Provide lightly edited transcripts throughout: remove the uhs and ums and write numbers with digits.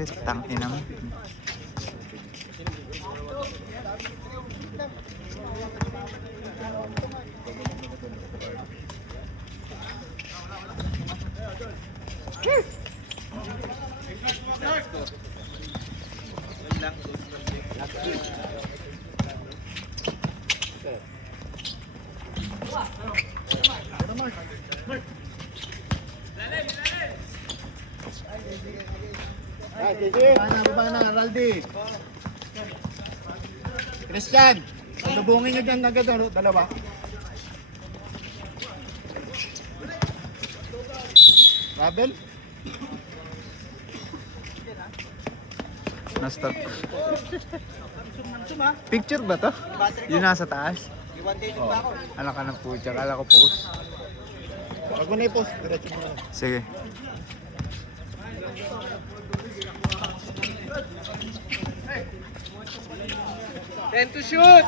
Tangina mo. Baba na, Araldi. Christian, sabungin nyo dyan agad, dalawa. Rabel? Na-stop. Picture ba to? Yung nasa taas? Ala ka ng putya, kala ko post. Wag mo na i-post, diretso mo na. Sige. Then to shoot!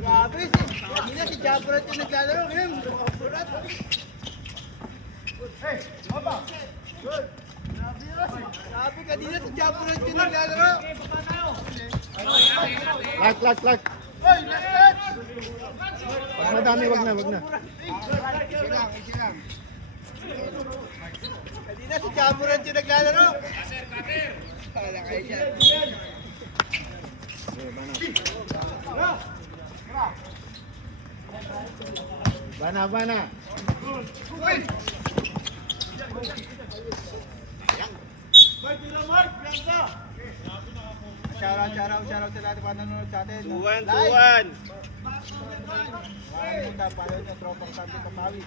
Grabe, kanina si Jaburat yung naglalaro. Ngayon, Jaburat. Hey, baba! Good! Grabe, kanina si Jaburat yung naglalaro. Clark. Hoy, last touch! Pag madami, wag na. Easy lang. Kanina si Jaburat yung naglalaro. Wala kayo dyan. Bana. Shout out sa lahat ng nanonood sa atin. 2-1. Follow nyo, tropang sabi Papawi.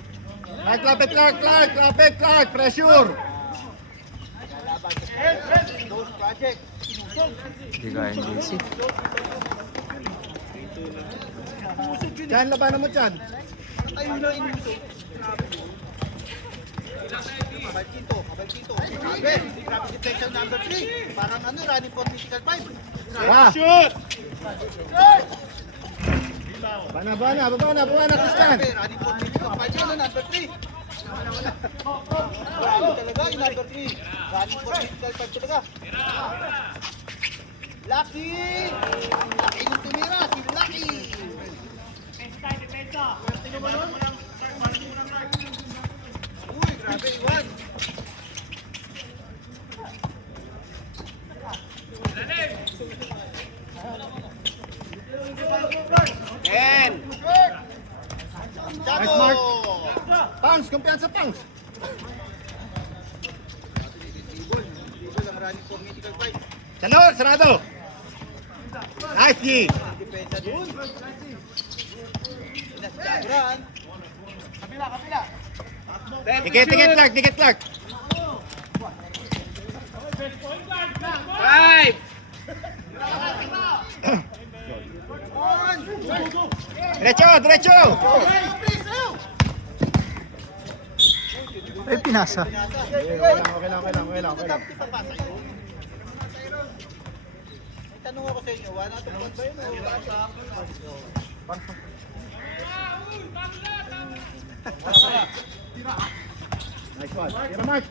Clark, pressure. Lalaban sa Those Project. Sinusog. Hindi ka NGC. Diyan, labanan mo dyan. Tayo na inusog. Kabalchito. Grabe detection number 3. Parang running for physical 5. Ah, Shoot! baba na, Christian. Running for physical 5 number 3. Grabe talaga yung number 3. Running for physical 5 talaga. Lucky! Lucky yung tumira, si Lucky! Uy, grabe, Iwan! Ken! Nice mark. Pangs, kumpiyansa Pangs. Tibol ang running for mythical 5. Sarado. Nice, G. Depensa doon. Nasjabran. Kabila. Dikit, Clark. 5! Diretso. Ay, pinasa. Okay lang. May tanong ako sa inyo, wala itong ba yun o wala sa... Nice one. Tira, Mark.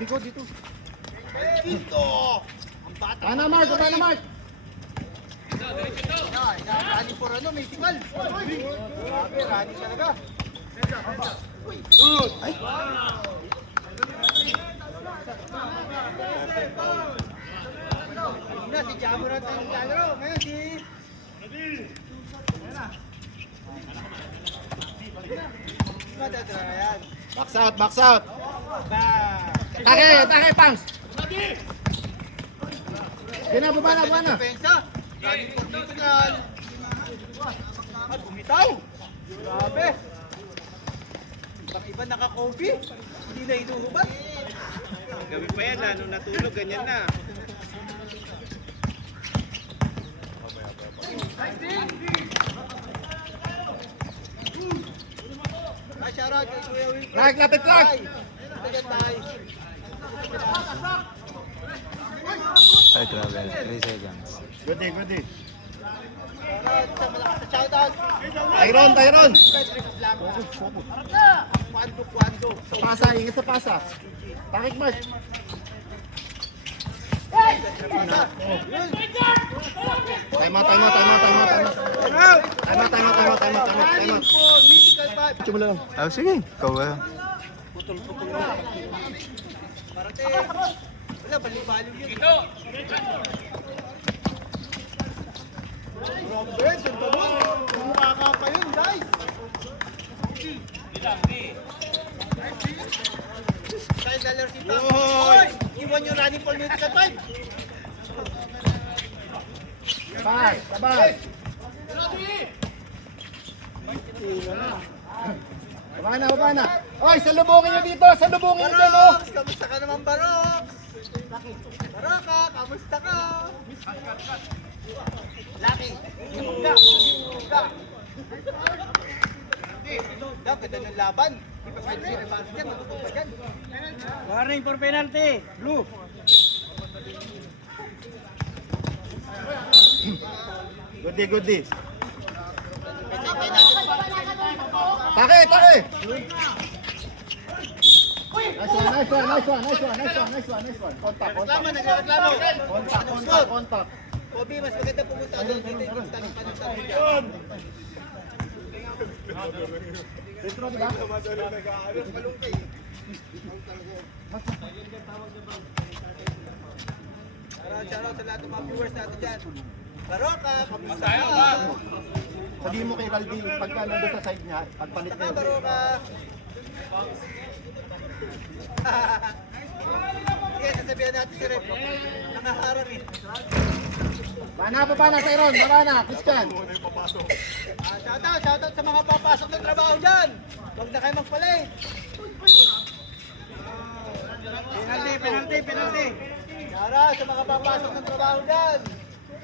Dito. Dito! Ang bata. Bana, Mark. Running for mythical. Grabe, running talaga. Kanina si Jamurat ang naglalaro. Ngayon si... Madadra yan. Box out. Atake, Pangs. Baba na. Depensa. Running for mythical. At bumitaw. Grabe. Ibang-iba naka-Kobe. Hindi na inuhubat. Gabi pa yan, nung natulog, ganyan na. Ay, shoutout kay Kuya Will. Lapit, Clark. Ayan tayo. Ay, travel. 3 seconds. Good day. Sa malakas na shoutout. Tyron, Tyron. Frederick Blanco. Kwando. Sa pasa, ingat sa pasa. Takik Mark. Time out. Mythical vibe. Chumo lang. Oh, sige. Ikaw Parate. Wala, bali-bali yun. Robert, yung balon. Kumukha pa yun, guys. $5 kita. Oy! Iwan yung running for mythical vibe. Sabay. Baba na. Oy, salubungin nyo dito. Salubungin nyo dito. Baroks! Kamusta ka naman, Baroks? Baroka, kamusta ka? Lucky. Ka. Ganda ng laban. Pwede si Revanse dyan, matutong pa dyan. Warning for penalty. Blue. Good day. Pwede natin. Take. Nice one. Contact. Nagreklamo. Contact. Kobe, mas maganda pumunta doon dito yung tanong dyan. Retro, diba? Shoutout sa lahat ng mga viewers natin dyan. Baroka, kamusta ka? Sabihin mo kay Raldi, pagka nandun sa side niya, pagpalit Kamusta ka, niya. Baroka? Sige, sasabihan natin si Rep. Nakaharap eh. Baba na, Tyron. Baba na, Christian. Shoutout sa mga papasok ng trabaho dyan. Huwag na kayo magpalate. Penalty. Yara, sa mga papasok ng trabaho dyan.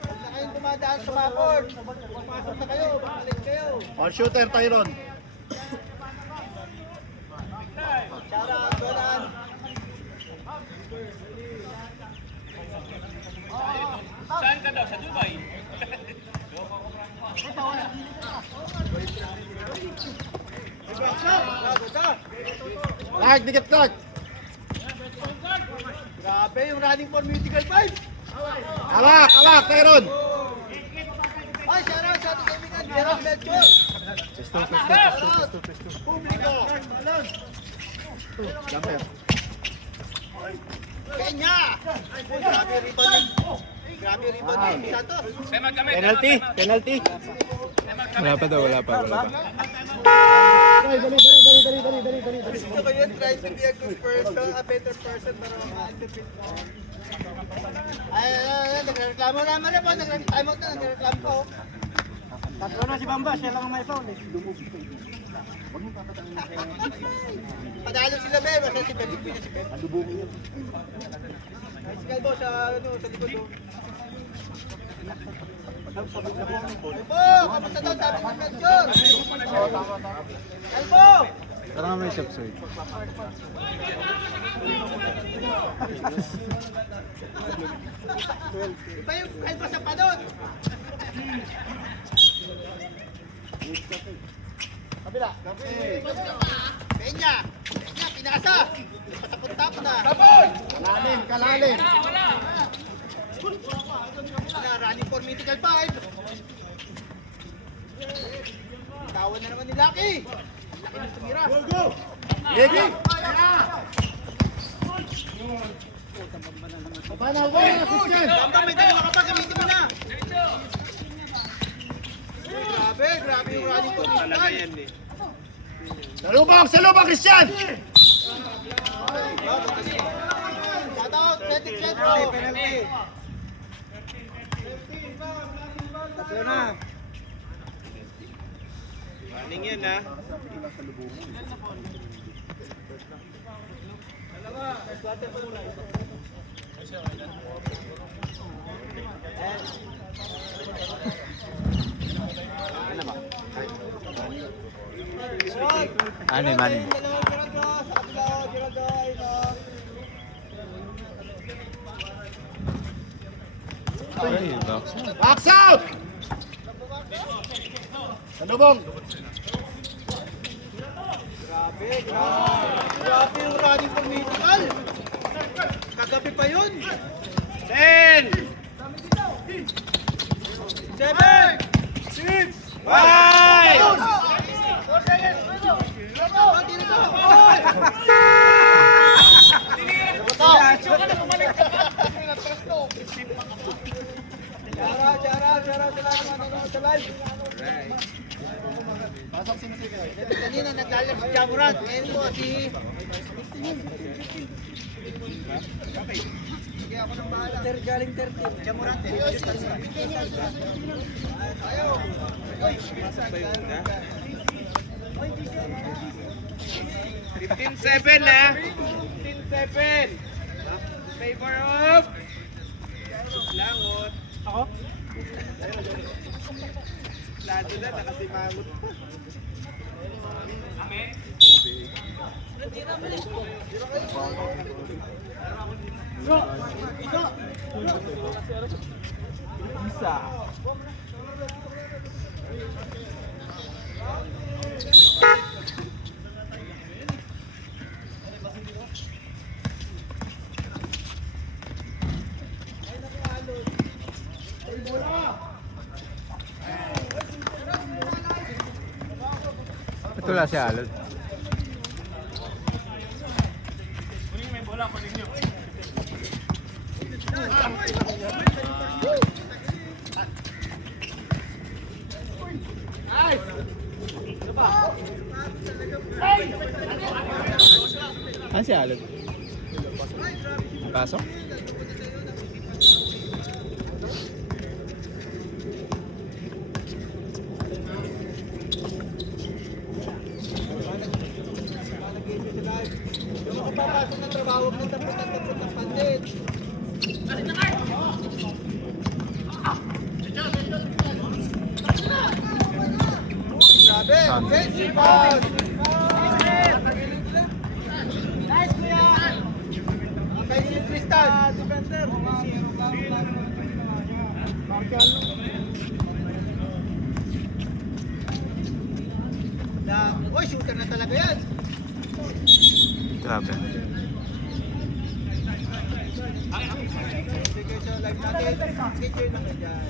Huwag na kayong dumadaan sa mga court. Papasok na kayo, magpalate kayo. All shooter, Tyron. Shoutout, Dolan. Saan ka daw? Sa Dubai? Lag, dikit lag. Grabe yung running for mythical vibe. Alak, Tyron. Ay, shoutout sa ating kaibigan, Gerald Melchor. Publiko. Jumper. Kenya. Grabe rebound. Grabe rebound ni Santos. Penalty. Wala pa. Dali. Gusto ko yun, try to be a good person, a better person, pero ay, nagreklamo naman na po, nagreklamo po. Tatlo na si Bamba. Siya lang ang may foul. Padalo sila, Ben. Basta si Ben, hindi na si Ben. Bicycle bo sa likod do. Albo, kamusta daw sabi ng Melchor? Albo! Tara nga may subside. Iba yung Albo sa padon. Kabila. Peña, pinasa. Patapon-tapon na. Kalalim. Running for mythical vibe. Tawan na naman ni Lucky. Lucky na tumira. Go! Gigi. Baba na, Christian. Bamba, may dalawa ka pa, gamitin mo na. Grabe yung running for mythical Talaga vibe. yan eh. Salubong, Christian. Shoutout, Cedric Cedro. Penalty. Tatlo na. Warning yan ha. Ano, mani? Ay, box. Box out. Salubong. Grabe, grabe. Grabe yung running political. Kagabi pa yun. 10, 7, 6, 5, kanina naglalaro si Jamurat. Ngayon po si... Sige ako nang bahala. Galing 30. Jamurat eh. Ayaw. Uy, pasok ba yun na? 15-7 na. 15-7. Favor of Langot. Ako? Lado na, nakasimangot pa. Ito lang si Alod. Ano si Alod? Pasok? Yung ako papasok ng trabaho, huwag nang tapot ng pandit. Grabe! Offensive foul! Nice, kuya! Kay si Tristan! Defender! Uy, shooter na talaga yan! Grabe. Sige sa live natin. Picture na kayo dyan.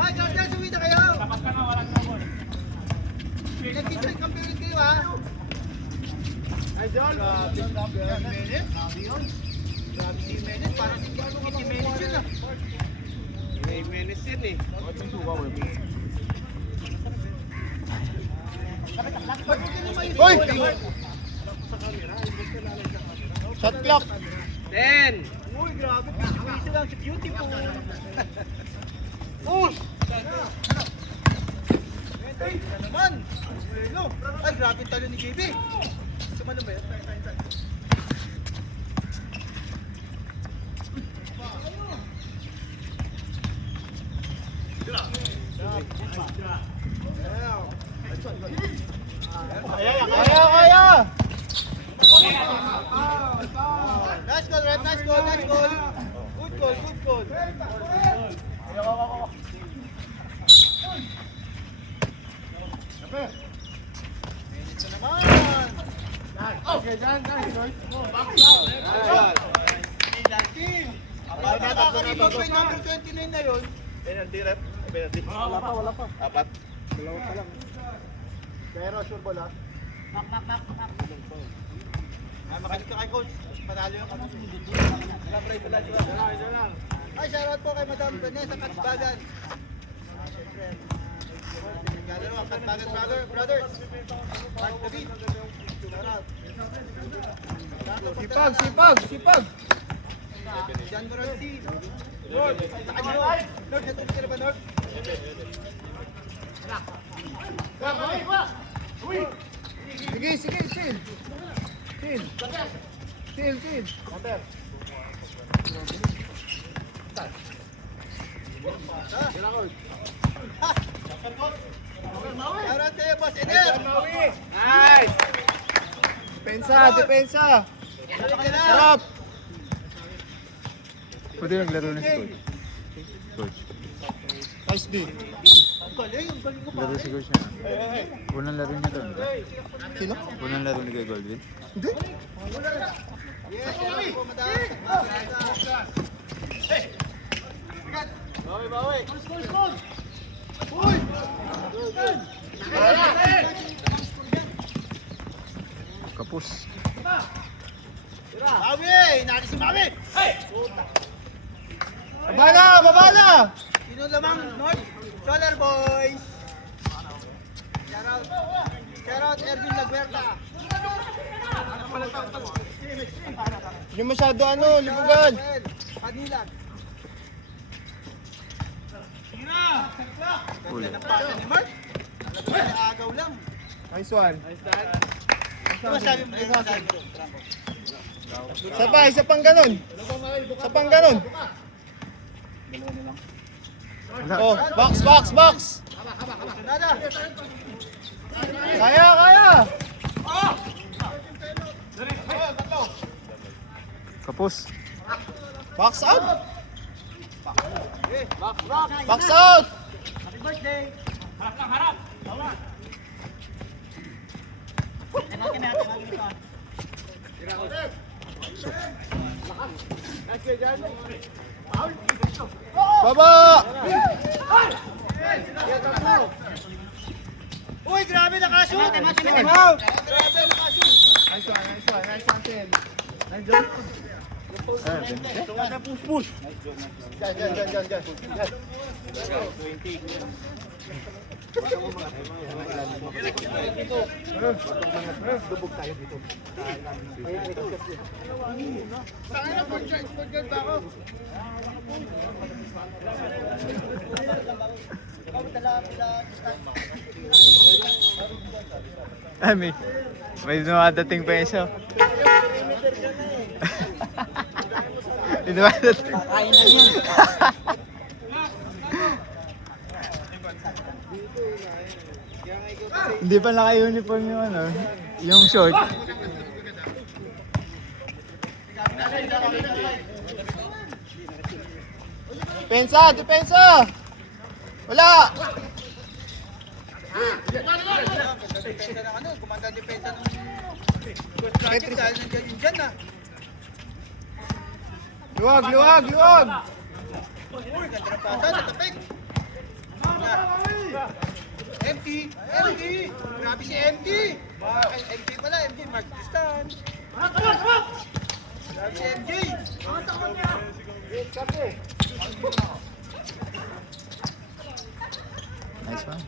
Ay, Jordan, suwi na kayo! Dapat ka na, walang trouble. Nag-kitchen campaign kayo, ha? Ay, John! Grabe, minutes. Grabe yun. Grabe si Menes. Parang si Menes yun, ah. May menace yan eh. Hoy! Shot clock. 10, Uy, grabe. Isa lang si Beautiful. Uy! Ay, naman! Bueno. Ay, grabe talo ni JB. Sumano ba yun? Kaya! Nice goal, Red. Nice goal, nice goal. Good goal, good goal. Minutes na naman. Okay, dyan. Abay na, nakakariba pa yung number 29 na yun. penalty rep. Penalty. Wala pa. Apat. Dalawa pa lang. Pero sure ball ha. Makalit ka kay coach. Panalo yung kami. Wala pala yung pala. Ay, shoutout po kay Madam Vanessa Katsbagan. Siyempre, naglalaro ang Katsbagan brothers. Mark David. Shoutout. Sipag. John Moranti. Lord, saka ni Lord. Lord, natulog ka na ba, Lord? Sige, chill. Shoutout sa'yo, Boss Enel. Nice! Depensa. Balik ka na. Sarap. Pwede naglaro na si Coach. Coach. Nice D. Ang galing ko Laro siguro siya. Unang laro niya to. Sino? Unang laro ni Kuya Goldwyn. Hindi. Yes, shoutout po madam. Kapus. Mawi! Nari si Mawi! Baba na! Sino lamang North? Solar Boys! Shoutout Erwin Laguerta! Hindi masyado libugan. Panilag! Ulo. Ganda ng pasa ni Mark! Agaw lang! Nice one. Ano masabi mo? Isa pang ganun. Wala. Oh, box. Nada! Kaya. Kapus. Box out. Box out. Happy birthday! Baba. Uy, grabe nakashoot! Grabe nakashoot! Nice one, Tim. Diyan. Ay, may dumadating pa isa. May dumadating. Kain lang yan. Hindi pa naka-uniform yung yung short. Depensa. Wala. Depensa ng gumanda depensa ng Project dahil nandiyan yun dyan Luwag. Uy, ganda ng pasa, natapik! MT! Grabe si MT! MT pala, MT Mark Tristan! Grabe si MJ! Nice one.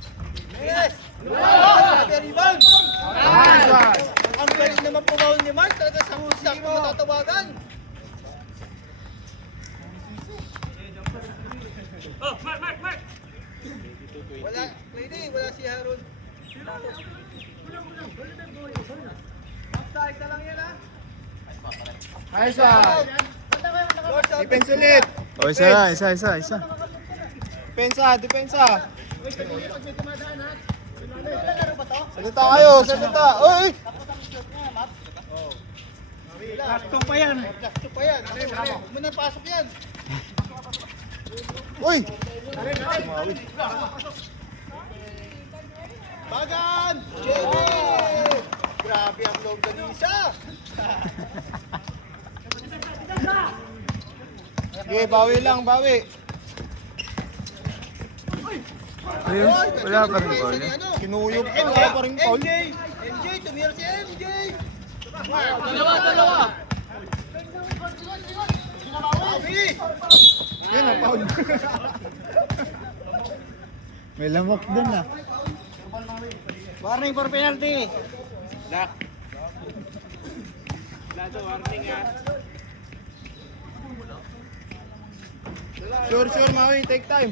Yes! Grabe rebound! Nice one. Ang galing naman pumaul ni Mark, talaga sa husap ko tatawagan! Wala si Harold. Offside ka lang yan ha. Nice one. Defense ulit. O, isa. Depensa. Salita kayo. Oy! Lakto pa yan. Huwag mo nang pasok yan. Uy! Bagan! Jamie! Grabe ang longganisa! Okay, bawi lang. Ayun, wala pa rin ball. Kinuyog pa. Wala pa rin foul. MJ! Tumira si MJ! Dalawa. Abi! Yun ang foul. May lamok dun Warning for penalty! Warning Sure, Maui. Take time.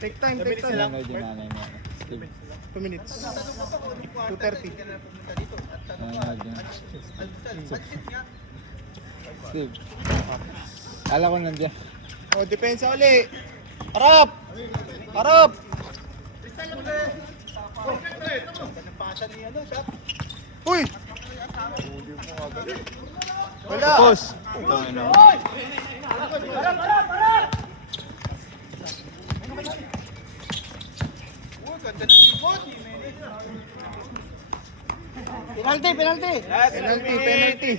Take time. Nanay din nanay niya. Steve. 2 minutes. 2:30. Nanay din. Steve. Kala ko nandiyan. O, depensa uli. Harap! Uy! Wala. Tapos. Ito, ganda ng ibon. Penalty, penalty. Last Penalty, minute. penalty.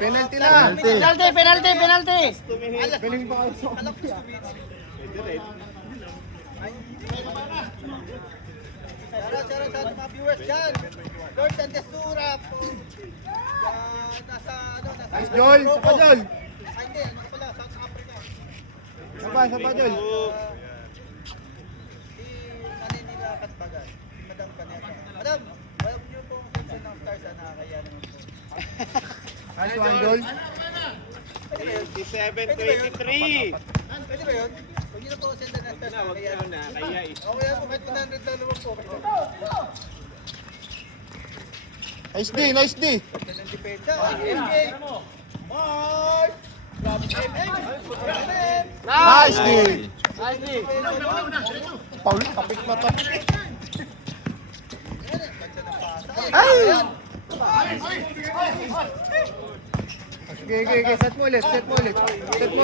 Penalty na. Penalty. Penalty, penalty, penalty. Galing pa kayo sa Alam ko sa minutes. Shoutout sa mga viewers dyan. Lord Sandestura po. Nasa ano, nasa... Nice, Joel. Sapa, Joel. Ay, hindi. Ano ka pala? South Africa. Sapa, Joel. Si Manila Katbagan. Madam Caneta. Madam, welcome niyo po ang section ng stars na nakakaya naman po. Nice one, Joel. 27-23. Pwede ba yun? Huwag niyo na po send na stars na Wag nakakaya na na, kaya eh. Okay yan po, kahit 100 na naman po. Nice D, nice D. Ganda ng depensa. MJ! Mark! Grabe si MJ! Nice D. Ay. Paul, kapit mata. Ay! Okay. Set mo ulit. Set mo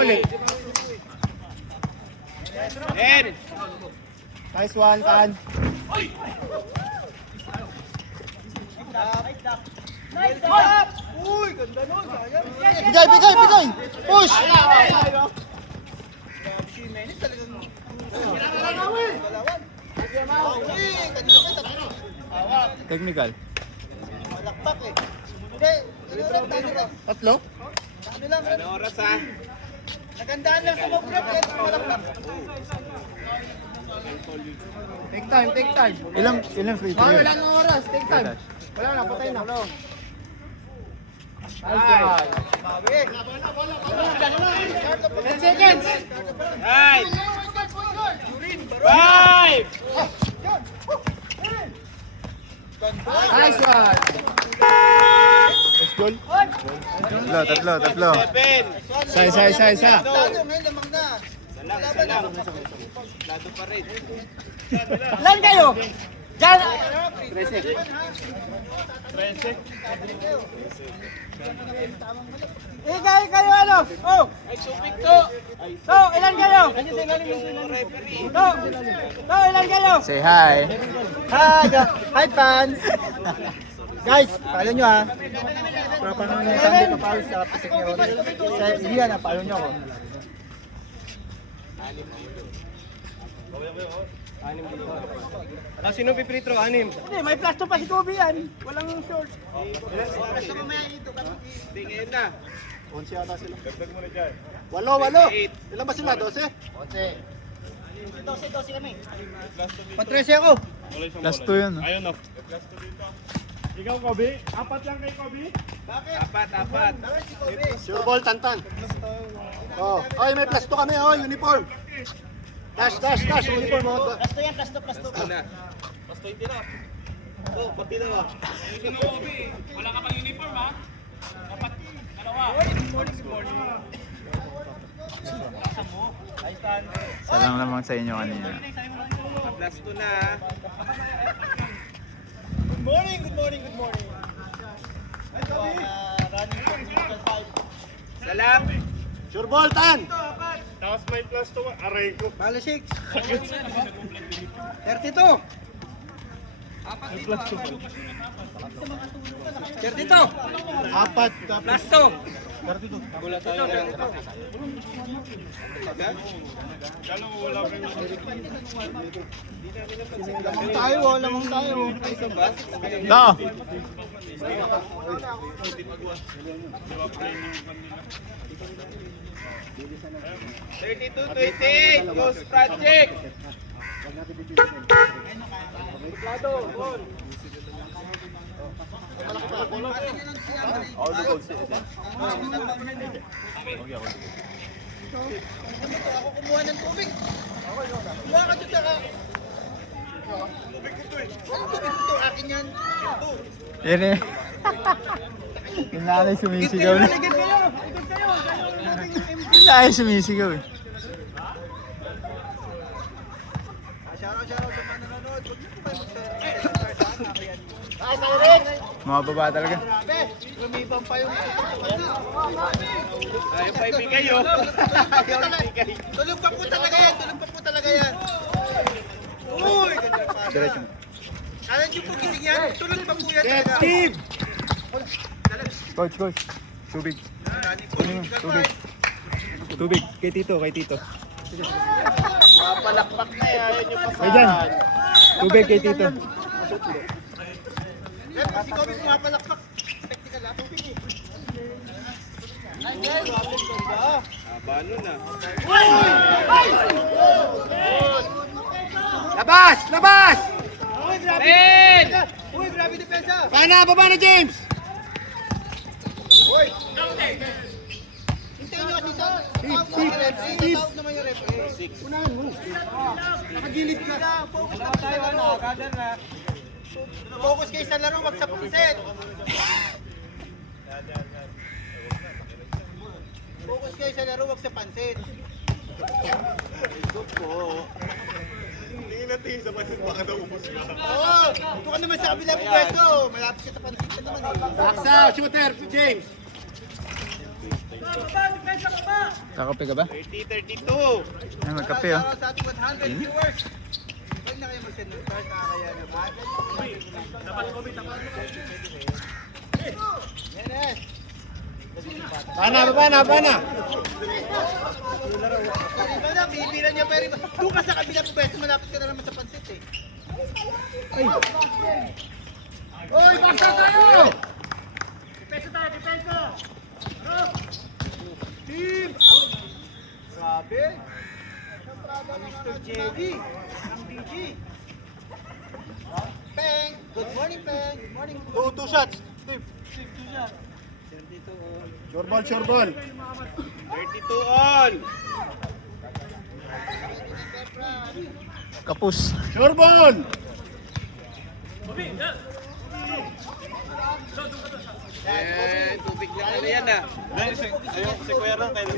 ulit. 10. Nice one, Tan. Uy, ganda nun. Sayang. Bigay. Push. Grabe si Menes talagang... Galawan. Uy, kanina ka sa... Technical. Malakpak eh. Hindi, ano lang. Tatlo. Ano lang, Ano oras ha? nagandaan lang sa mobrap kahit malakpak. Take time. Ilang free throw Wala yun? nang oras. Take time. Wala na, patay na. Nice one. Bawi. 10 seconds. 9. 5. Nice one. Let's go. Tatlo. 7. Isa. Lalo, ngayon lamang na. Isa lang. Lado pa rin. Lan kayo? Diyan! 13. Kayo ano? Oh! Ay, tubig to. Ilan kayo? Referee. Ilan kayo? Say hi. Hi fans! Guys, follow nyo ha. Propang Sunday papawis sa security. Sa Ian ha, follow nyo ako. Sino pipritro? 6. Hindi, may plasto pa si Kobe yan. Walang short. Hindi ngayon na. 11 ata sila. Walo. 8. Ilan ba sila? 12? 12 kami. Pa-13 ako. Last 2 yun. Ayun o. Ikaw, Kobe? Apat lang kay Kobe? Apat. Bakit si Kobe? Sure ball, Tantan. Oh, ay may plus 2 kami, oh, uniform. Dash, uniform mo. Plasto yan, plasto. Na. Isa lang lamang sa inyo kanina. Last 2 na ha. Good morning. Ito running for Digital 5. Salam. Sure ball, Tan. Tapos may plus 2. Aray ko. Bali 6. 32. Plus 2 pa. 32. Apat. Plus 2. Wala kayo. Lamang tayo. No! 32-28. Ghost Project. Ako kumuha ng tubig. Kumuha ka dyan sa tubig ko to eh. Anong tubig ko to? Akin yan. Yan eh. Yung nanay sumisigaw na. Ligid kayo. Yung nanay sumisigaw eh. Shoutout sa mga nanonood. Huwag niyo po kayo mag-start sa akin. Mga baba talaga. Grabe. Lumibang pa yung Ayaw pa ibigay oh. Ayaw ibigay. Tulog pa po talaga yan. Uy! Ganda pa. Diretso mo. Alam niyo po, gising yan. Tulog pa po yan Get talaga. Steve! Coach. Tubig. Kunin mo, tubig. Tubig. Kay Tito. Mapalakpak na eh. Ayaw nyo Kay Jan. pasahan. Tubig kay Tito. Si Kobe pumapalakpak. Technical lang. Ay, yes. Haba nun ah. Labas! Uy, grabe. Ben! Uy, grabe depensa. Baba na James! Uy. Hintayin nyo kasi sa tawag naman yung referee. Unahan mo. Nakagilid ka. Focus na tayo, agad na. Focus kayo sa laro, wag sa pansit. Focus kayo sa laro, wag sa pansit. Tingin natin sa pansit, baka naubos ka. Oo, ito ka naman sa kabilang pwesto. Malapit ka sa pansit na naman eh. Saksa, shooter, James. Kakape ka ba? 30-32. Ay, magkape oh. Sa ating 100 viewers. Huwag na kayo mag-send ng start, nakakaya naman. Yes. Baba na. Iba na, bibira niya pero iba. Doon ka sa kabilang pwesto, malapit ka na naman sa pansit eh. Oy, basta tayo! Team! Grabe! Mr. JB ng BG. Peng! Good morning, Peng! Good morning. Two shots. Steve. Sure ball. 32 all. Kapus. Sure ball. Eh, tubig lang ano yan ah. Si Kuya Ron, kayo.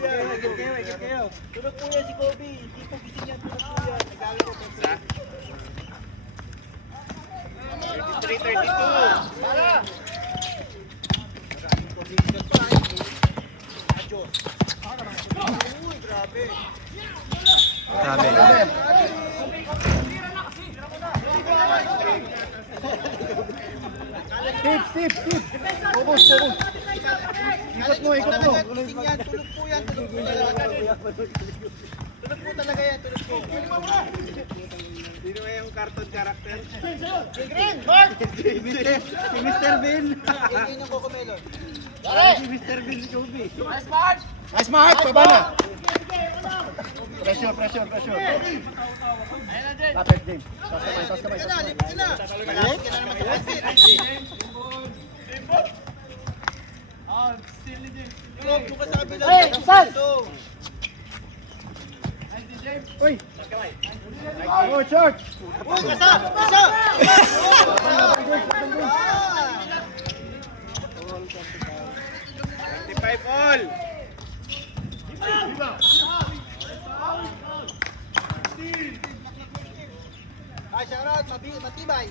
Tulog po yan si Kobe. Hindi po gising yan. Tulog po yan. Nagagalit ko. Sa? 33-32. Para! Maraming position pa. Adjos. Uy, grabe. Grabe. Steve. Focus. Ikot mo. Gising yan. Tulog po yan. Tulog po talaga. Tulog po talaga yan. Tulog po. Sino ba yung cartoon character? Green! Mark! Si Mr. Bean. Hindi yung Coco Melon. Si Mr. Bean si Kobe. Nice mark. Baba na. Pressure. Lapit, James. Taas kamay. Ika na, limit ka na. Malapit ka na naman sa pansit. Rob, doon ka sa kabila. Hey, Sal! Uy! Oh, short! Uy, kasa! Kasa! Ah! 35 all. Ah, shoutout, matibay.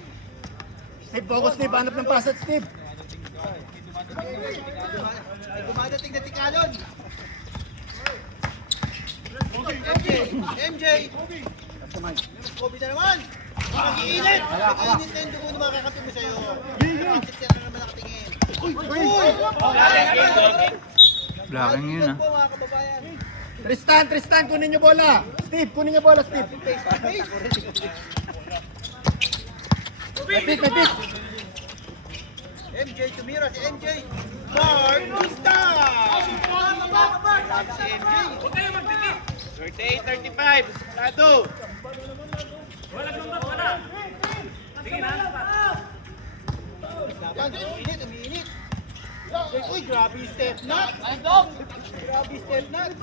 Steve, focus, Steve. Hanap ng pasat, Steve. May dumadating na tikalon. MJ! Kobe na naman! Mag-iinit! Mag-iinit na yung dugo na makakapi mo sa'yo. Bakit ka na naman nakatingin? Uy! Blocking yun ah. Po, mga kababayan. Tristan, kunin niyo bola. Steve, kunin niyo bola, Steve. Face to face. Kapit. MJ tumira si MJ. Mark Gustav! Sabi si MJ. 38-35. Sado. Yan, umiinit. Uy, grabe yung step nut. Grabe yung step nut.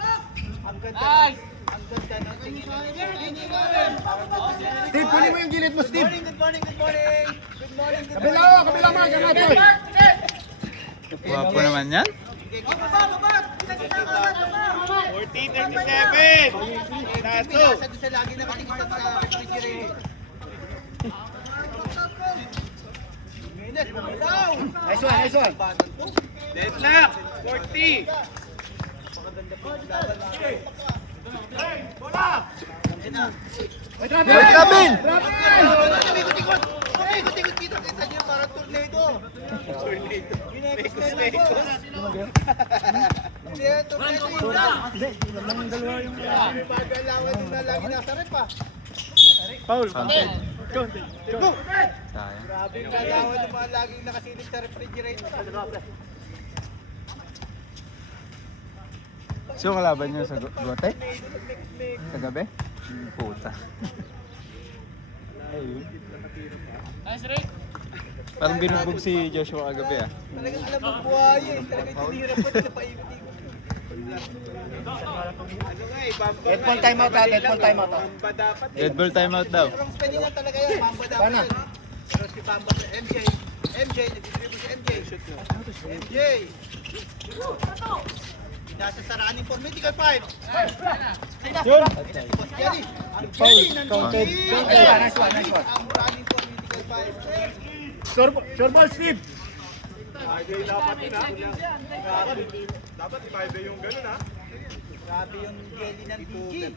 Ang ganda. Ang ganda ng tingin ng Steve, kunin mo yung gilid mo, Steve. Good morning. Kabila mo, ganatoy. Guwapo naman yan. 40-37. Sado. Pinasa doon sa lagi nakatingin sa refrigerator. Minute, bumitaw. Nice one. Deadlock. 40. Ay, grabe! Ay, grabe! Ikot-ikot! Ikot-ikot dito. Kita niyo parang tornado. Ginekos na lang ko. Hindi, tornado lang. Pagalawan nung nalagi nasa rep pa. Paul. Sayang. Grabe yung galawan ng mga laging nakasilip sa refrigerator. So, kalaban nyo sa Gote? Sa gabi? Puta. Parang binugbog si Joshua kagabi ah. Talagang alam mo buhay eh. Talagang tinihirap pa nila paikot-ikot. Ano nga eh, Bamba. Headphone timeout na, headphone timeout. Bamba dapat eh. Red Bull timeout daw. Wrong spelling lang talaga yan. Mamba dapat Sana. yun. Pero si Bamba sa MJ. MJ, nag-dribble si MJ. MJ. Nasa saraan yung medical pipe. Yun. Boss Jelly. Ang Jelly Counted. nandun. Nice one. Ang running for medical pipe. Sure ball, Steve. Dapat iba yung ganun ha. Grabe yung Jelly ng DG.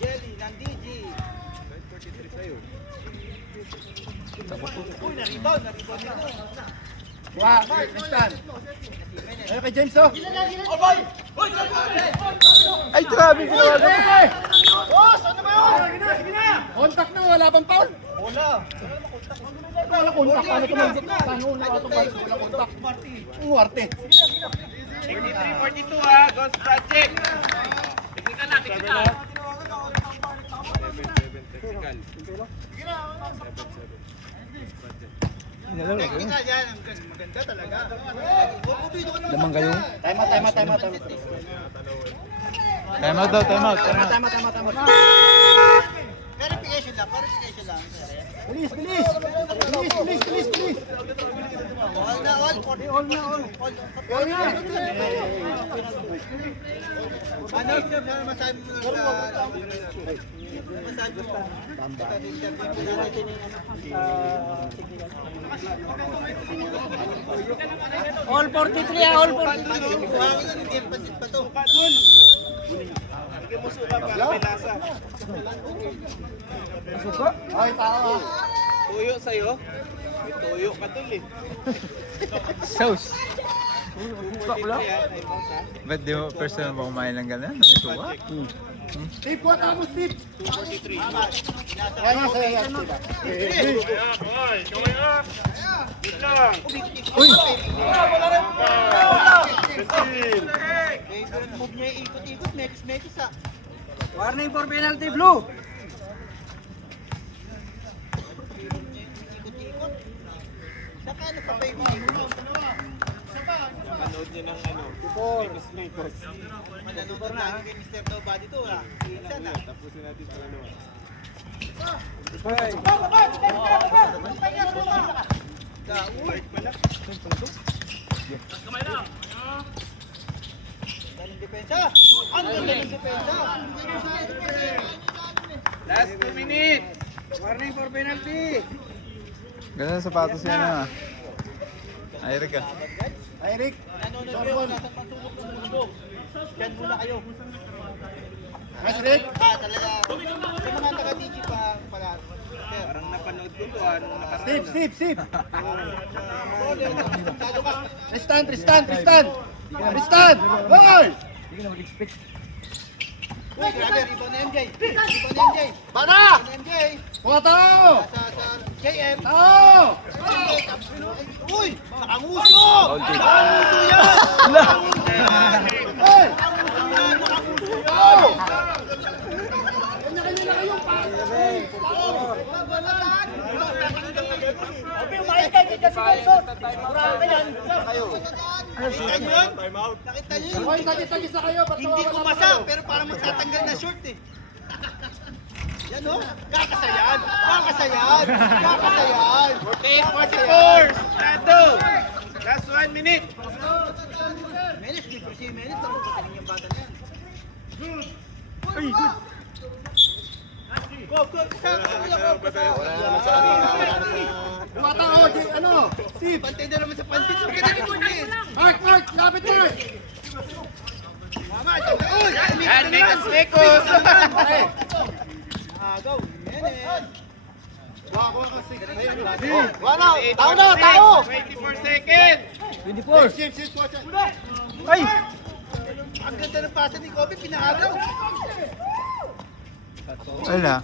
Jelly ng DG. Uy, na-rebound nito. Wow, instant. Ayun kay James, oh. Ay, grabe ginawa ko. Contact na, wala bang foul? Wala. Wala contact, paano tumagod? Paano wala tumagod? Wala contact. Ang warte. 43-42 ha, Ghost Project. Tignan na, tignan na. 7-7 Technical yan. Maganda talaga. Lamang kayo? Time out. Timeout daw, timeout. Verification lang. Bilis. All na all. All na. Ano masabi mo masabi mo? All 43 all 43. Buhangin na hindi pansit pa to. Sige mo suka para may lasa. Ay, tao. Tuyo sa'yo. May tuyo ka dun eh. Sauce. 43 ha, time out ha. Ba't di mo personal mo kumain ng gano'n? May suka? Steve, kuha tayo mo, Steve. 43. Kaya nga sa'yo yan, Steve. Uy! Move niya ikot-ikot. Mekis ah. Warning for penalty blue. Ikot-ikot. Saka ano pa ba yung Panood niyo ng ano. Lakers. Mananood na tayo kay Mr. Nobody to ah. Minsan ah. Tapusin natin sa ano. Uy! Galing depensa! Ang galing depensa! Last 2 minutes. Warning for penalty. Ganda sa sapatos niya na. Ay, Rick ah. Ay, Rick. Nanonood kayo, nasa pantulog ng mundo. Diyan muna kayo. Nice, Rick. Talaga. Yung mga taga-DG pa pala. Sir. Parang napanood ko to ha, nung nakaraan. Steve. Tado ka. Tristan. Goal! Uy, grabe. Rebound na MJ. Bana! MJ. Kuha tao! Sa JM. Tao! Uy! Nakanguso! All kick. Nakanguso yan! Hey! Tao! Kanya-kanya na kayong pare. Nakita niyo yun? Nakita niyo yun? Hoy, tagis na kayo. Ba't Hindi nawawala kumasa, kayo? pero parang magtatanggal na short eh. Yan o, kakasayan! Kakasayan! 44. Nado. Last 1 minute. Menes, di si Menes, ako pataling yung bata niyan. Ay, good. Go! Kuha tao, ano? Steve! Pantay na naman sa pansit. Maganda ni Menes! Mark! Lapit, Mark! Mama, uy! Yan, Mekos. Hey, Wala, tao na, tao! 24 seconds! 24. Ay! Ang ganda ng pasa ni Kobe, pinaagaw. Wala.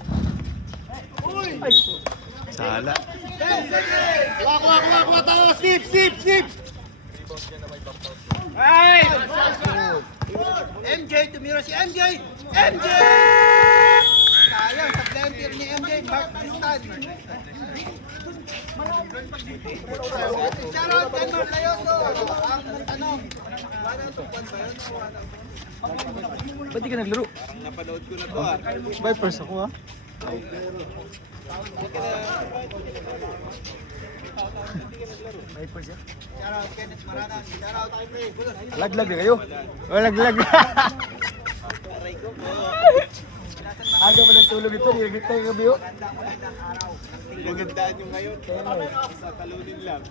Sala. Kuha, tao! Sip! Ay! MJ, tumira si MJ! MJ! Sayang, sa blender ni MJ, Mark Butan. Shoutout kay Mark Layoso. Ang tanong, wala ang tukwan ba yun? Ba't di ka naglaro? Napanood ko na to ah. Vipers ako ha. Shoutout Kenneth Maranan. Shoutout kay Ray Bulos. Laglag na kayo. Walaglag. Aga pa ng tulog ito. Nilagit tayo gabi oh. Gagandaan nyo ngayon. Sa talunin lang.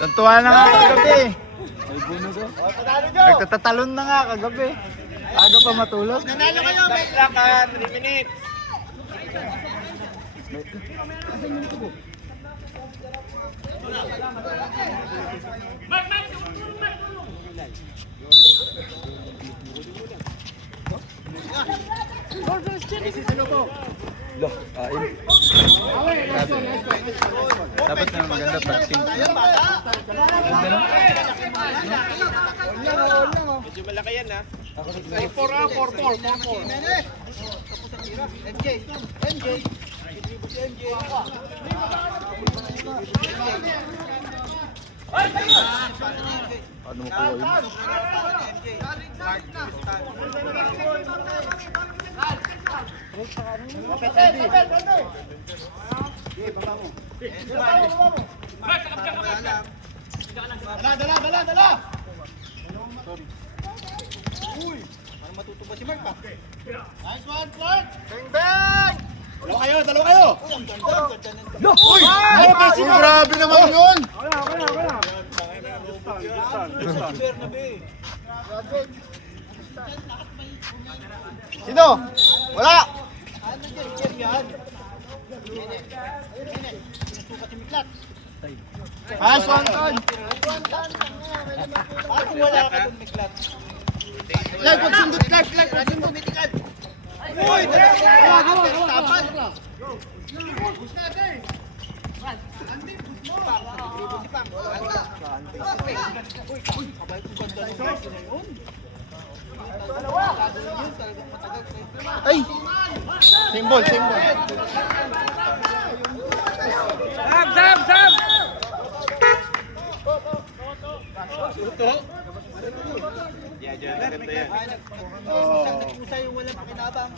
Tantuwa na nga kagabi. May bonus oh. Nagtatatalon na nga kagabi. Aga pa matulog. Nanalo kayo, may Stop clock ah, 3 minutes. Loh, ayun. Dapat na maganda practicing. Medyo malaki yan ah. Jimenez. Tapos ang tira. MJ. Itribo si MJ. Ano mo kayo? Dala! Parang matutuwa si Mark pa. Nice one, Clark! Bang! Dalawa kayo! Ang ganda ng Uy! Grabe naman yun! Sino? Wala! ano dyan, Jeff yan. Sinusukat si Miklat. Nice one, Todd! Paano wala ka dun, Miklat? Clark, pagsundot! Clark, pagsundot! Uy! Tapan! Si Pang. Uy, kabay kong ganda ng version na yun. Talagang matagal kayo. Ay! Symbol! Sab! Diyan, maganda yan. Ay, isang nagpusa yung walang pakinabang.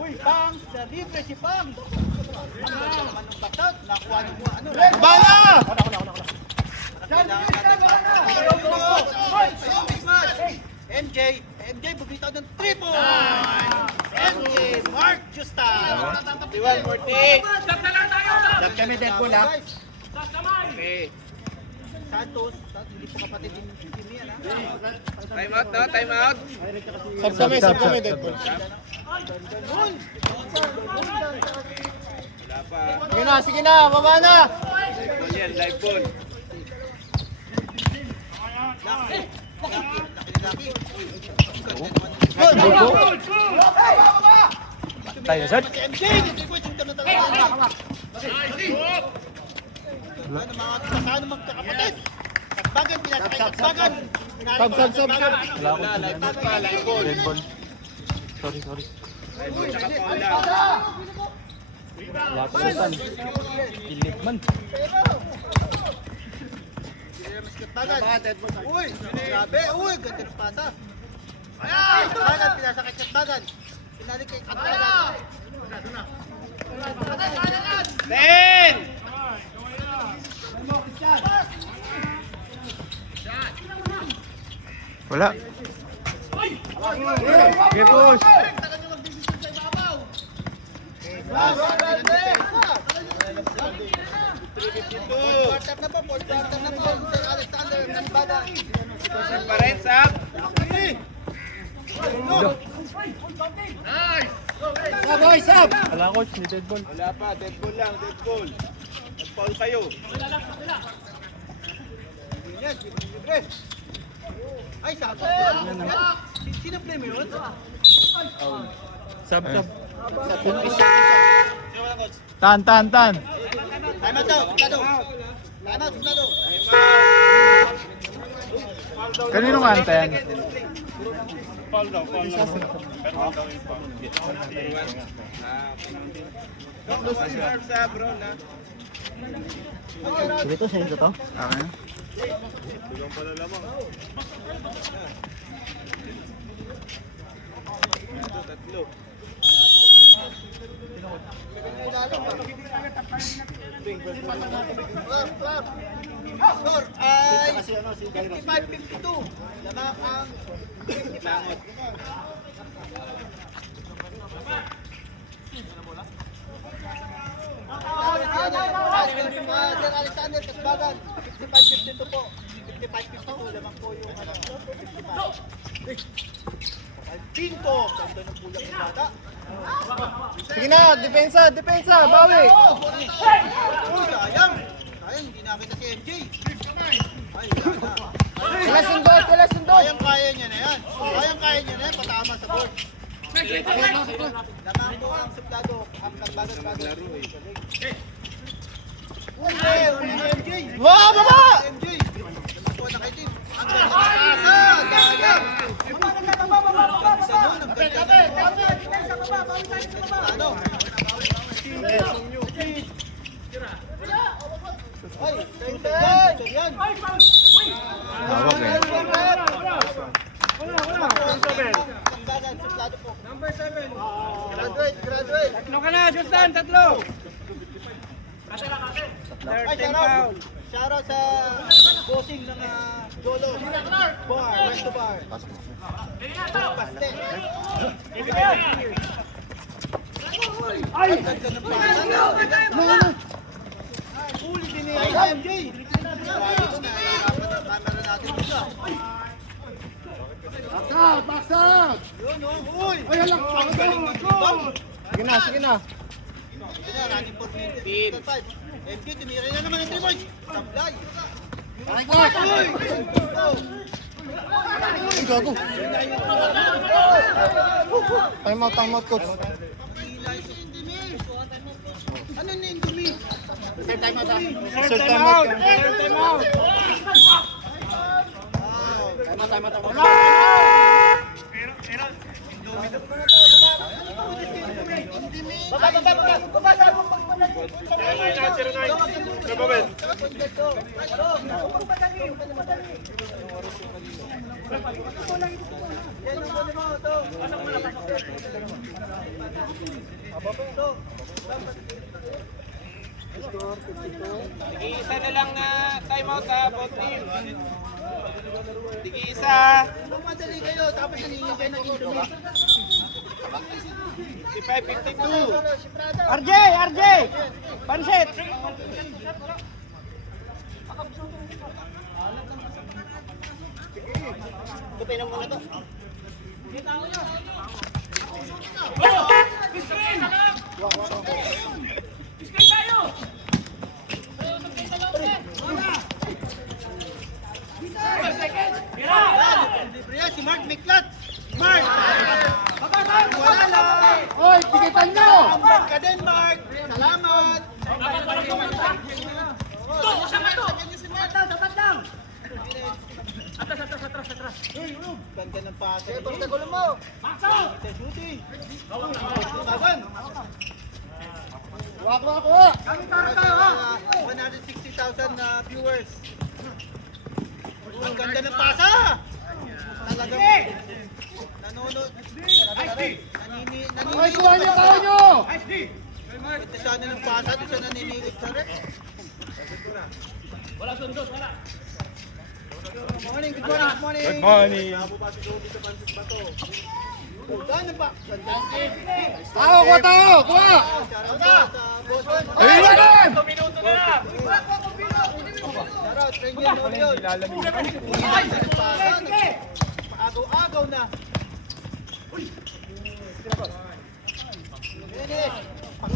Uy, Pang! Sa libre si Pang! Ang ganda naman ng batot. Nakuha niyo mo ano. Bala! MJ, bubitaw ng triple! MJ, Mark Justa! 21, 14. Love kami, Deadpool ha? Okay. Santos, hindi po kapatid ni Jimmy yan ha? Time out no? Time out. Sab kami, Deadpool. Wala pa. Sige na, baba na! Ball yan, live ball. Laki. Tayo, sir. Si MJ, hindi ko yung tanong talaga. Ano magkakapatid? Katbagan, pinasakay katbagan. Sab. Wala, live ball pa, live ball. Red ball. Sorry. Live ball, tsaka foul lang. Lapitan. Pilit man. Katbagan. Uy, grabe. Uy, ganda ng pasa. Katbagan, pinasakay katbagan. Pinalik kay katbagan. 10! Wala. Okay, push. Quarter na po. Alexander katbagan. Pa rin, Sab. Sab, boy, sab! Wala coach, may dead ball. Wala pa, dead ball lang, dead ball. Nag-foul kayo. Yes, libre. Ay, sabi. Sino play mo yun? Sub. Sino wala, coach? Tan. Time out daw, sigurado. Time out, sigurado. Kanino kanta yan? Foul daw. Pero daw yung foul. Close to serve sa bro na. Sige to, sa'yo to. Okay. Tugang pala lamang. Tatlo. Score ay 55-52. Lamang ang 55. Sir Alexander Kasbagan, 55-52 po. 55-52, lamang po yung Pinto, ganda ng pulang ng bata. Sige na, depensa, bawi. Uy, sayang. Sayang, hindi nakita si MJ. Ay, sana. Kila sundot. Kayang-kaya niya na yan. Kayang-kaya niya na yan, patama sa board. Lamang po ang suplado, ang nagbagal-bagal. Uy, MJ! Wow, baba! MJ! Lamang po na kay team. Ang ganda! Sayang! Ano? Ay, yan! Hawak eh. Number 7. Graduate. Tatlo ka na, Justin, tatlo. Ay, shoutout sa bossing ng Jolo. Bar, Resto Bar. Paste. Ay! Ganda ng pasa. Huli din ni MJ. Ito na, hirapan ang camera natin dito. Baksak! Yun, oh. Uy! Ay, halak! Sige na. Ito na, running for 5. MJ, tumira na naman ang 3 points. Sablay. Ay, ko! Uy! Ay, gago! Time out, coach. Hilay si Indimi. Ano na Indimi? Time out. Insert time out. Tig-isa na lang time out ha, both team. Tig-isa. Madali kayo, tapos naningin kayo ng Indimi. 55-52. RJ! Pansit! Kupin na muna to. Libre yan, si Mark Miklat! Mark! Wala lang! Oy, tigitan nyo! Ambang ka din, Mark! Salamat! Ganda ng pasa. Itong tagulo mo! Sa shooting! Bagan! Wako! 160,000 viewers. Ang ganda ng pasa! Talagang nanonood. Ay, kuha nyo, tao nyo! Ito sana ng pasa, ito sana naninilig sa rin. Wala sundot, wala. Good morning, good morning, good morning. Good morning. Ganda ba? Ganda. Tao, kuha! Shoutout sa boss. Ayun na yan! Shoutout, Rengen Oriol. Agaw-agaw na. Finish!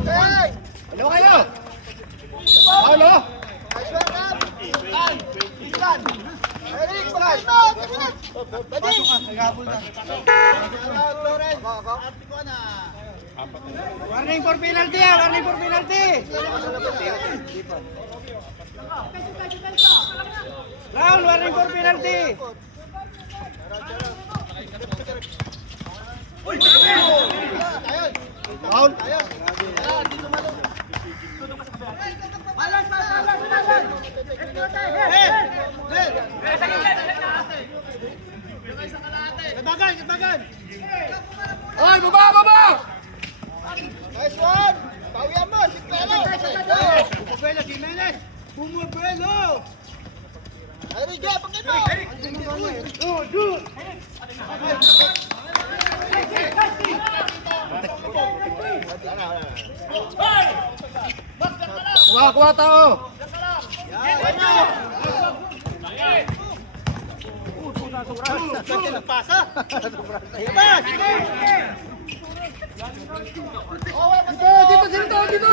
Hey! Ano kayo? Ano? Nice one, Ram! Isan! Isan! Eric, pagkain mo! Pwede! Naghabol na. Shoutout, Flores! Arte ko na! Warning for penalty ah! Warning for penalty! Raul, warning for penalty! Ayun! Foul? Ayun! Dito malo! Kabagan! Kabagan! Oy, baba! Nice one! Pawian mo! Si Pelo! Bumubelo! Jimenez! Bumubelo! Ay, Riga! Pagkit mo! Kuha tao! Pagkit nagpasa! Labas! Dito, sino tao dito?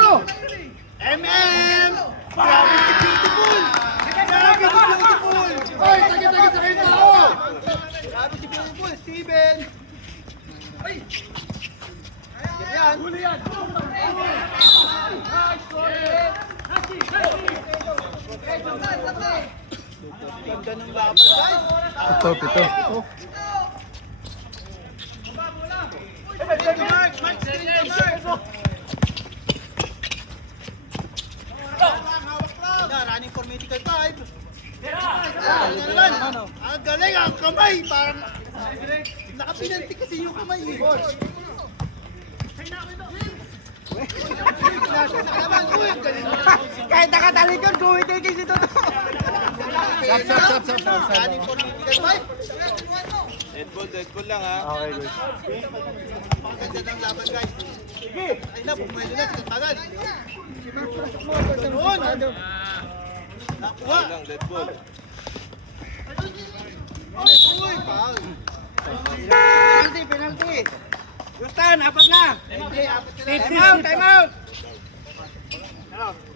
MM! Grabe si Beautiful! Grabe si Beautiful! Oy, tagi-tagi sa kayo tao! Grabe si Beautiful! Steven! Ay! Yan! Huli yan! Ganda ng laban, guys! Pito. Mark! Mark! Mark! Running for medical 5. Ang galing ang kamay. Parang nakapinanti kasi yung kamay eh. Kahit nakatalikod, gumitigil si Toto! Sap. Running for medical 5. Dead ball lang ha. Okay, good. Ganda ng laban guys. Ay na, bumelo na. Tagal. Noon. Nakuha. Lang, dead ball. Uy, foul. Penalty! Gustan, apat na! Time out!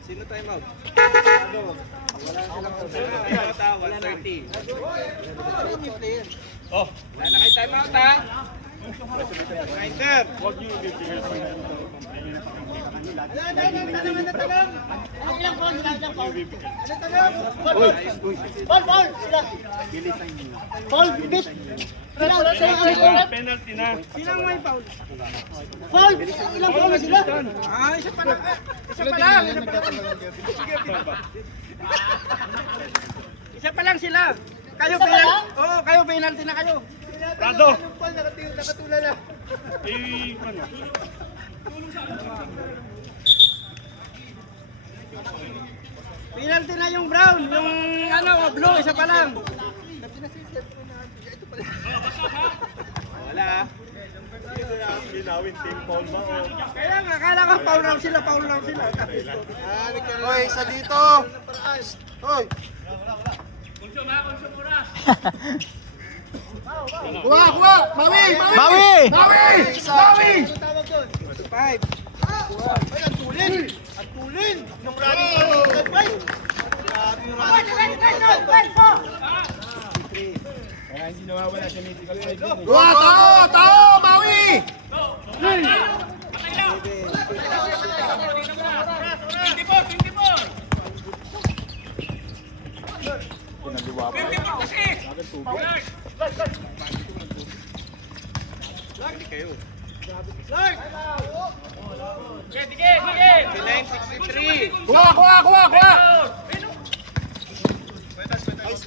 Sino time out? Wala 130. Oh, wala na kayo time out ha. Grinder. Ilang foul? Ilang foul? Foul! Sila! Foul! Bit! Sila! Penalty na. Sinang may foul? Foul! Ilang foul na sila? Ah, isa pa lang! Isa pa lang sila! Kayo penalty! Oo, kayo penalty na kayo! Prado. Nakatula na. Eh, ano? Penalty na yung brown, yung blue, isa pa lang! Wala ha. Ginawin team foul ba o? Kaya nga, akala ko foul lang sila. Oy, isa dito! Oy! Kuha! Mawi! Bawi! Tawag doon. 5. Ay, ang tulin! Ang tulin! Yung running for medical 5. Grabe yung running for medical 5. Kuha tao! Mawi! Hindi kayo. Lord! Line 63. Kuha!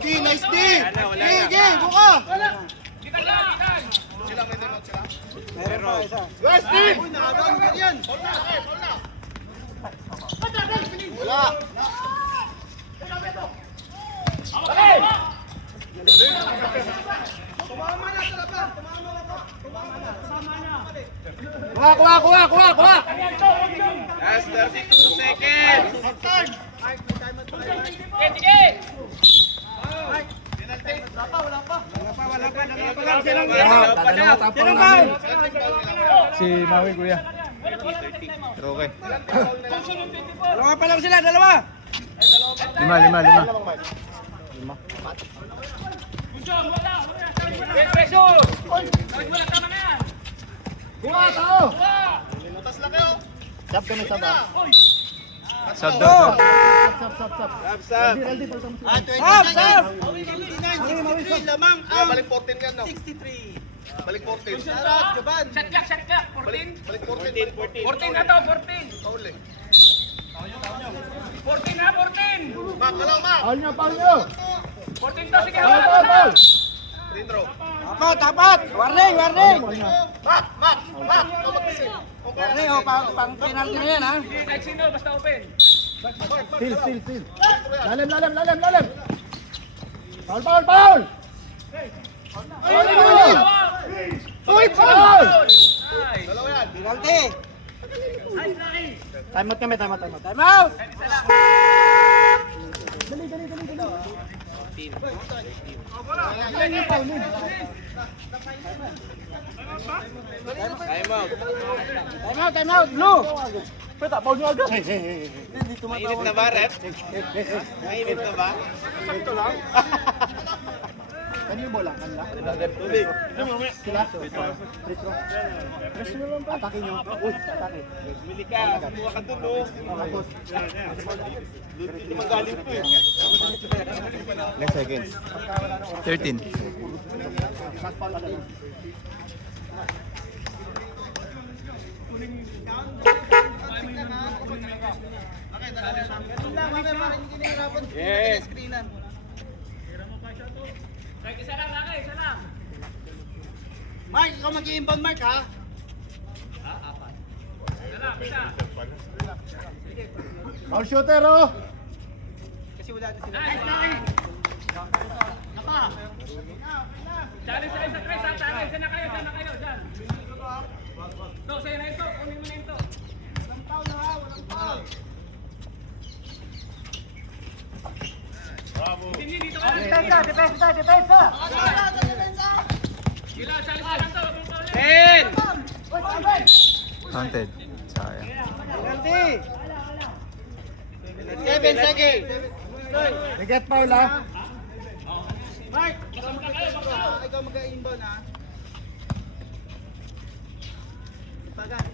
Nice D! Wala na. Sige, buka! Pero, Guys, team! Uy, nakagawa mo yan! Wala! Tumama na sa labas! Tumama na! Kuha! last 32 seconds. Wala pa. Dalawa pa lang. Sinong Dalawa tapang Sinong namin. foul? Si Maui, kuya. Pero okay. Dalawa pa lang sila, dalawa. Lima. Buha tao! Sab kami saba. Sub daw. Sab. Ready, palta mo sila. Stop, stop. 63 lamang ang Balik 14 yan, no? 63. Balik 14. Sarap, Japan. Balik 14. 14 na to, 14. Paul eh. 14 na, 14. Mak, galaw, Mak. Paul nyo! 14 to, sige. Paul! Free throw. Tapat. Warning. Mak, ikaw mag-isip. Warning, pang penalty na yan, ha. Kahit sino, basta open. Still. Lalim! Paul! Uy, Paul! Dalawa yan. Penalty. Time out kami. Time out. Time out. Blue. Mainit na ba, rep? Mainit na ba? Kanino yung bola? Kanila? Tubig. Sila? Retro. Atake nyo. Uy, atake. Bili ka. Kumuha ka dun, oh. Hindi magaling to eh. Ilang seconds? 13. Ganun lang, kami parang hindi nahirapan. Yes. Screenan. Kahit isa lang, isa lang. Mark, ikaw mag-i-inbound, Mark, ha? Isa. Paul shooter, oh! Kasi wala na sila. Challenge sa isa, Chris. Challenge. Sana kayo. Dyan. Ito, sa'yo na ito. Kunin mo na ito. Hindi, dito ka. Depensa. Gila, challenge ka lang to. 10. Counted. Sayang. Penalty. 7 seconds. Bigat, Paul, ha? Mark, ikaw mag-i-inbound, ha? Pagan.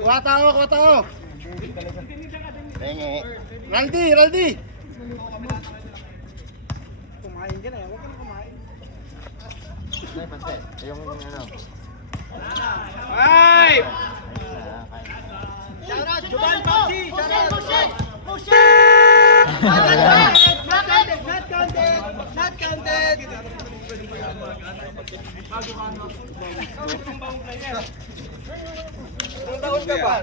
Kuha tao! Raldi! Kumain ka na, huwag ka na kumain. Yung ano. 5. Shoutout, Juban Papsi! Shoutout! Not counted! Anong taon ka ba?